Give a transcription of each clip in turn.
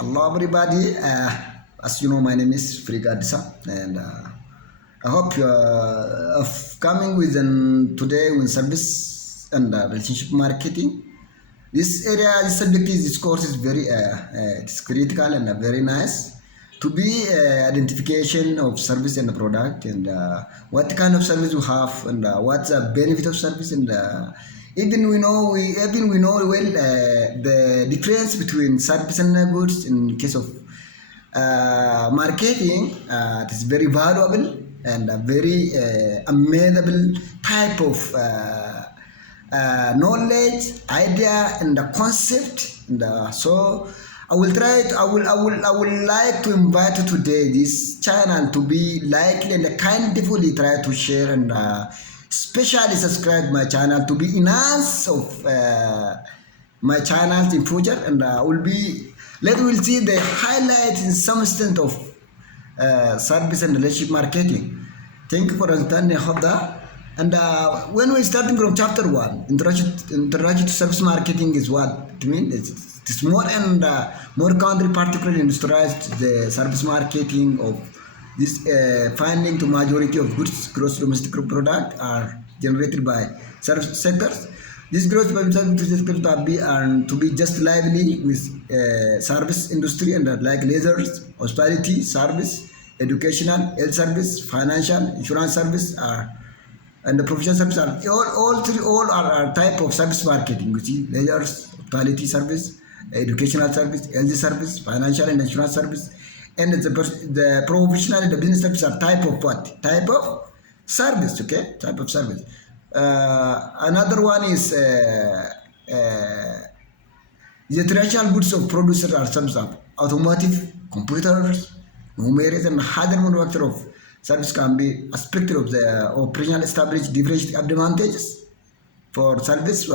Hello, everybody. As you know, my name is Frigadisa, and I hope you are coming with today with service and relationship marketing. This subject this course is very it's critical and very nice to be identification of service and the product and what kind of service you have and what's the benefit of service and even we know well the difference between service and goods in case of marketing. It is very valuable and a very amenable type of knowledge, idea, and the concept. And so I will try. I will like to invite you today this channel to be likely and kindly try to share and especially subscribe my channel to be enhance of my channels in future and will be let will see the highlights in some extent of service and relationship marketing. Thank you for understanding. I hope that. And when we're starting from chapter one, introduction to service marketing is what it means. It's more and more country particularly industrialized the service marketing of this finding to majority of goods gross domestic product are generated by service sectors. This gross domestic sector to be just lively with service industry and like leisure, hospitality service, educational, health service, financial, insurance service are and the professional service are all are type of service marketing. You see, leisure, hospitality service, educational service, health service, financial and insurance service, and the professional and the business service are type of what? Type of service. Okay, type of service. Another one is the traditional goods of producers are some of automotive, computers, numerous and other manufacture of service can be aspected of the operational established different advantages for service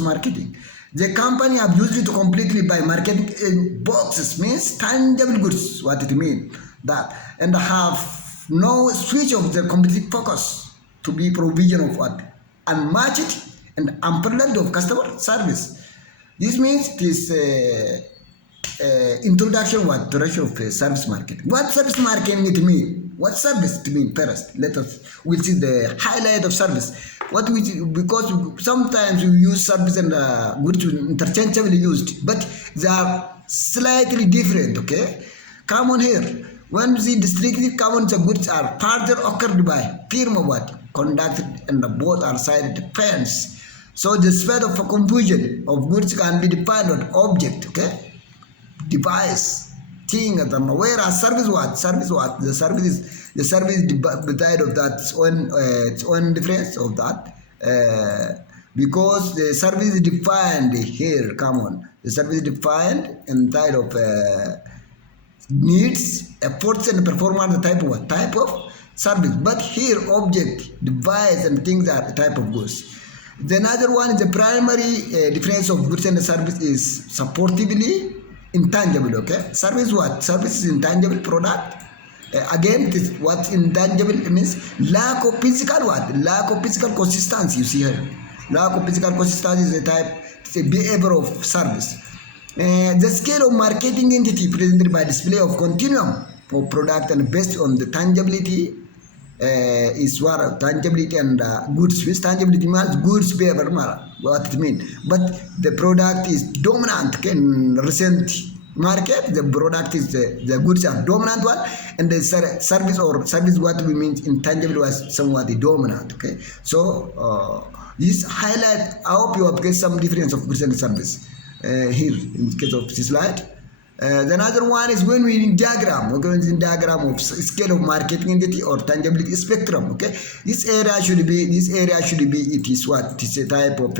marketing. The company have used it to completely by marketing in boxes means tangible goods. What it mean that and have no switch of the competitive focus to be provision of what unmatched and unparalleled of customer service. This means this introduction what direction of service marketing. What service marketing it mean? What service it mean first? We'll see the highlight of service. Because sometimes you use service and goods interchangeably used, but they are slightly different. Okay, come on here. When the distinctive common goods are further occurred by firm of what conducted and both are sided depends. So the spread of a confusion of goods can be defined on object. Okay, device, thing, whereas service the service is divided of that its own difference of that because the service is defined here. Come on, the service is defined in type of needs, efforts, and performance. The type of what type of service, but here object, device, and things are type of goods. The another one is the primary difference of goods and service is supportively intangible. Okay, service what? Service is intangible product. Again, this what intangible means lack of physical what? Lack of physical consistency. You see here, lack of physical consistency is a type, it's a behavior of service. The scale of marketing entity presented by display of continuum for product and based on the tangibility is what tangibility and goods. With tangibility means goods behavior, what it mean. But the product is dominant in recent market. The product is the goods are dominant one, and the service what we mean intangible was somewhat the dominant. Okay, so this highlight. I hope you have get some difference of goods and service here in case of this slide. The another one is when we in diagram, we're going in diagram of scale of marketing entity or tangibility spectrum. Okay, this area should be it is what it is a type of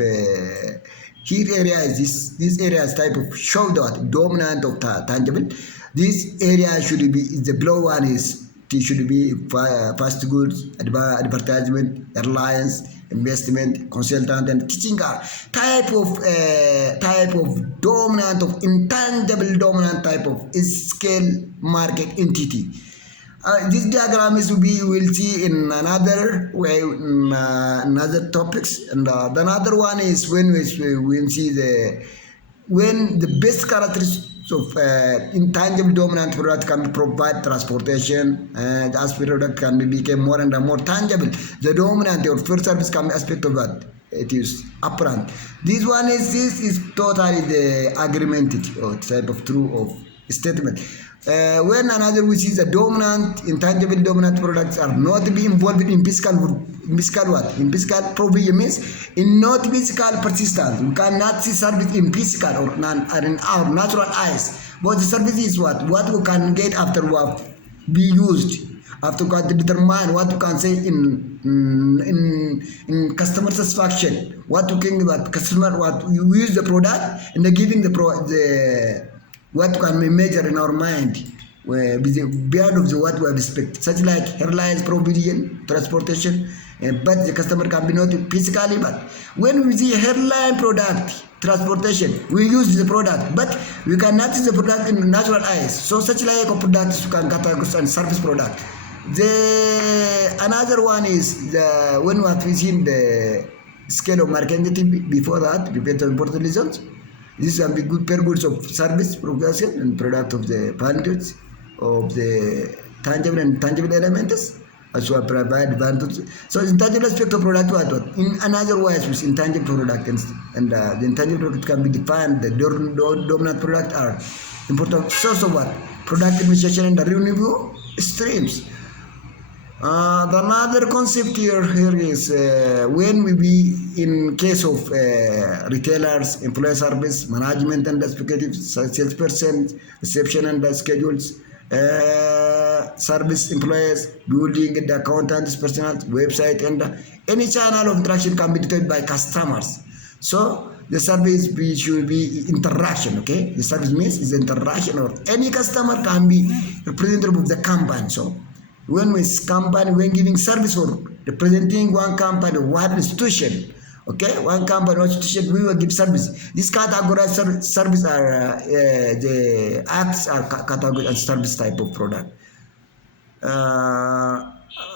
here area is this area is type of show that dominant of tangible. This area should be the below one is it should be fast goods, advertisement, airlines, investment, consultant, and teaching are type of dominant of intangible dominant type of scale market entity. This diagram is we will see in another way in another topics, and the another one is when we see when the best characteristics So intangible dominant product can provide transportation, and as product can become more and more tangible. The dominant or first service can be aspect of that. It is apparent. This is totally the agreement or type of true of statement. When another which is a dominant, intangible dominant products are not be involved in physical what? In physical provision means in not physical persistence. We cannot see service in physical or in our natural eyes. But the service is what? What we can get after we have be used. After we can determine what we can say in customer satisfaction. What we can about customer, what you use the product and giving the what can we measure in our mind beyond of the what we have expected, such like airlines provision, transportation, but the customer can be not physically. But when we see airline product, transportation, we use the product, but we cannot see the product in natural eyes. So such like a product you can categorize and service product. The another one is the when we have seen the scale of marketing before that, depends on important reasons. This can be good per goods of service progression and product of the values of the tangible and intangible elements as well provide advantage. So intangible aspect of product what? In another ways with intangible product and the intangible product can be defined. The dominant product are important source of what? Product administration and the revenue streams. The another concept here is when we be in case of retailers, employee service, management and executive salesperson, reception and the schedules, service employees, building and the accountants, personnel, website and any channel of interaction can be determined by customers. So the service should be interaction, okay? The service means is interaction or any customer can be representative of the company. So when we company, when giving service or representing one company or one institution, okay, one company or institution, we will give service. This categorized service are the acts are categorized as service type of product.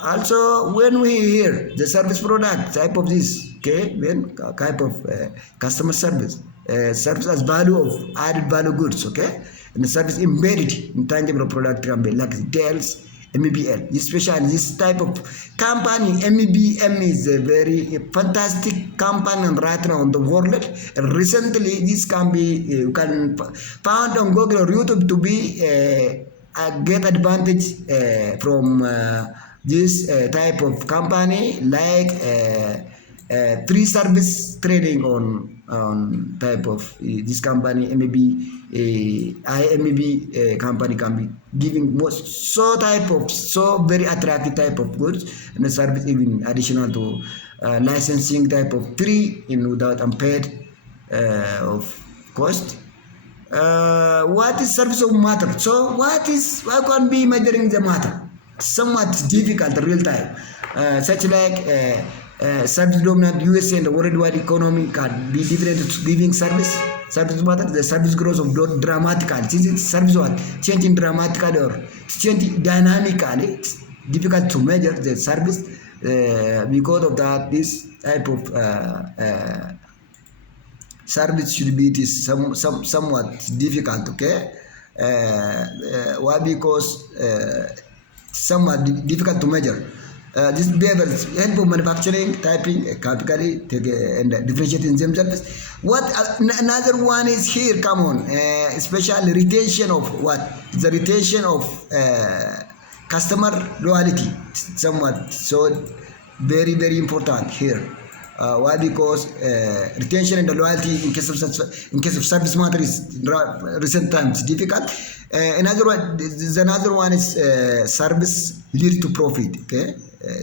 Also, when we hear the service product type of this, okay, then type of customer service, service as value of added value goods, okay, and the service embedded intangible product can be like Dell's. MEBL, especially this type of company, MEBM is a very fantastic company right now on the world. And recently, this can be you can found on Google or YouTube to be get advantage from this type of company like free service trading on type of this company IMEB company can be giving most so type of so very attractive type of goods and the service even additional to licensing type of free in without unpaid of cost. What is service of matter? So what can be measuring the matter? Somewhat difficult real time. Such like service dominant USA and the worldwide economy can be different to giving service. Service matter, the service grows of dramatically. Since service what? Changing dramatically or changing dynamically. It's difficult to measure the service because of that. This type of service should be it is somewhat difficult. Okay, why? Because somewhat difficult to measure. This behaviors help of manufacturing, typing, category, and differentiating themselves. What another one is here? Come on, especially retention of what? The retention of customer loyalty, somewhat so very important here. Why? Because retention and the loyalty in case of service matter is recent times difficult. Another one is service lead to profit. Okay,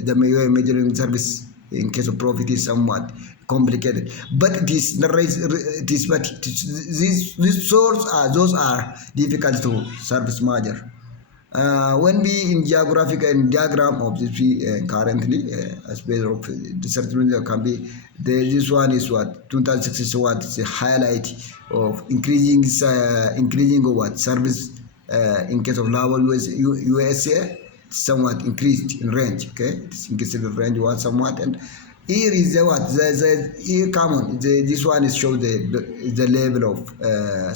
the measuring service in case of profit is somewhat complicated, but these source those are difficult to service measure. When we in geographic and diagram of this currently as based of the certain can be this one is what 2006 what is a highlight of increasing of what service in case of level USA somewhat increased in range. Okay, it's increased in range was somewhat, and here is the what the here common this one is show the level of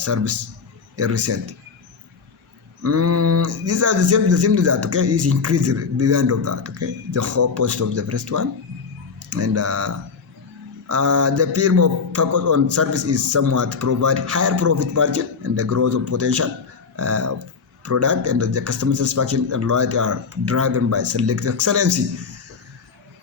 service recent. These are the same to that, okay? Is increased beyond of that, okay? The opposite of the first one. And the firm of focus on service is somewhat provide higher profit margin and the growth of potential product, and the customer satisfaction and loyalty are driven by selective excellency.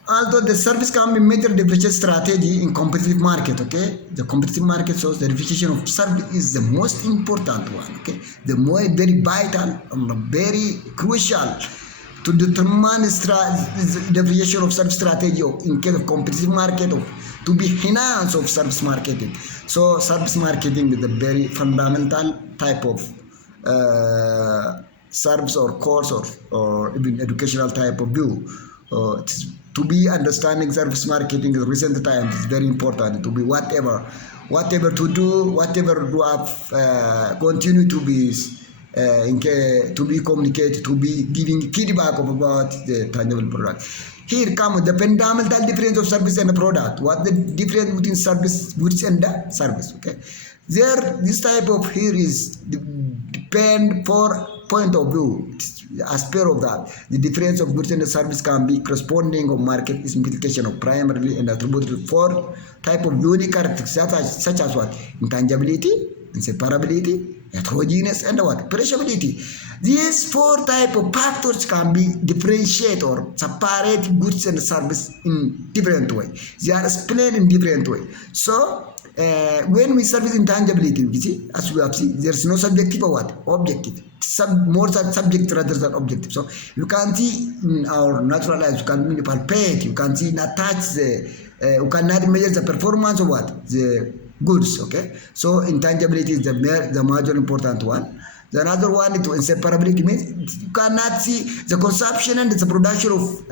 Although the service can be major differentiation strategy in competitive market, okay? The competitive market shows the differentiation of service is the most important one, okay? The more very vital and very crucial to determine the differentiation of service strategy in case of competitive market of to be enhanced of service marketing. So service marketing is a very fundamental type of service or course or even educational type of view. To be understanding service marketing in recent times is very important. To be whatever to do, whatever to have, continue to be to be communicated, to be giving feedback about the tangible product. Here comes the fundamental difference of service and product. What the difference between service, goods and the service? Okay, this type of here is depend for point of view. As per of that, the difference of goods and the service can be corresponding of market is implication of primarily and attributed for type of unique characteristics such as what? Intangibility, inseparability, heterogeneous, and what? Perishability. These four type of factors can be differentiate or separate goods and service in different way. They are explained in different way. So when we service intangibility, you see, as we have seen, there's no subjective or what? Objective. More subjective rather than objective. So you can see in our natural lives, you can palpate, you can see not touch you cannot measure the performance of what? The goods, okay? So intangibility is the major important one. The another one is inseparability, means you cannot see the consumption and the production of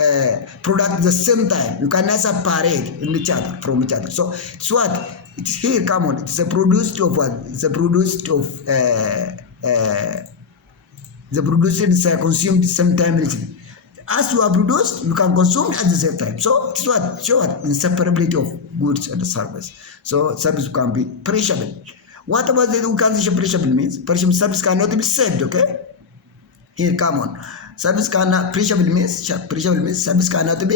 product at the same time. You cannot separate in each other from each other. So it's what? It's here, come on. It's a produced of what? It's a produced of the produced is consumed at the same time. As you are produced, you can consume at the same time. So it's what? Show what? Inseparability of goods and the service. So service can be perishable. What about the education perishable means? Perishable service cannot be saved, okay? Here, come on. Service cannot perishable means service cannot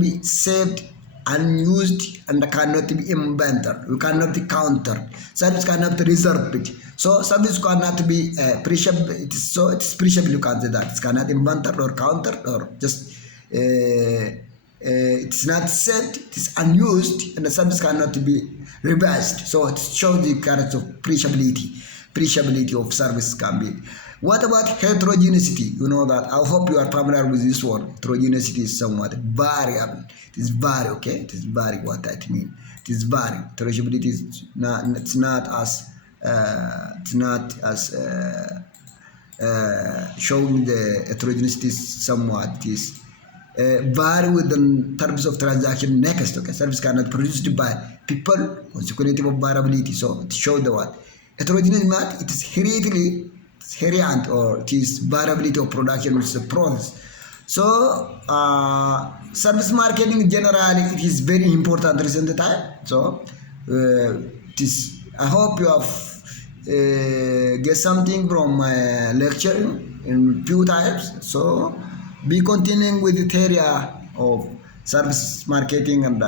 be saved, unused, and cannot be invented. You cannot be countered. Service cannot be reserved. So service cannot be perishable. It's perishable. You can't say that. It cannot be invented or countered or just. It's not saved, it is unused, and the service cannot be reversed. So it shows the character of perishability of service can be. What about heterogeneity? You know that. I hope you are familiar with this word. Heterogeneity is somewhat variable. It is vary, okay? It is vary what that means. It is vary. Heterogeneity is not. It's not as. Showing the heterogeneity somewhat. It is. Vary with the terms of transaction next, okay? Service cannot be produced by people, consequence of variability. So it shows the what? Heterogeneous math, it is inherent or it is variability of production, which is a process. So service marketing generally it is very important recent time. So it is. I hope you have get something from my lecture in few times. So be continuing with the area of service marketing and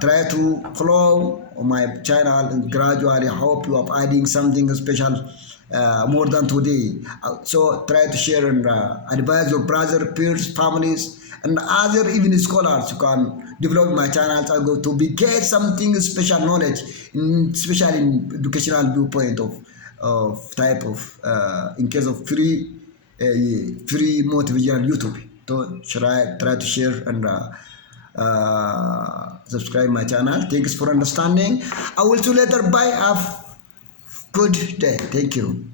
try to follow my channel and gradually I hope you are adding something special more than today. So try to share and advise your brother, peers, families, and other even scholars who can develop my channel to be get something special knowledge, especially in educational viewpoint of type of in case of free motivational YouTube. So try to share and subscribe my channel. Thanks for understanding. I will see you later. Bye. Have good day. Thank you.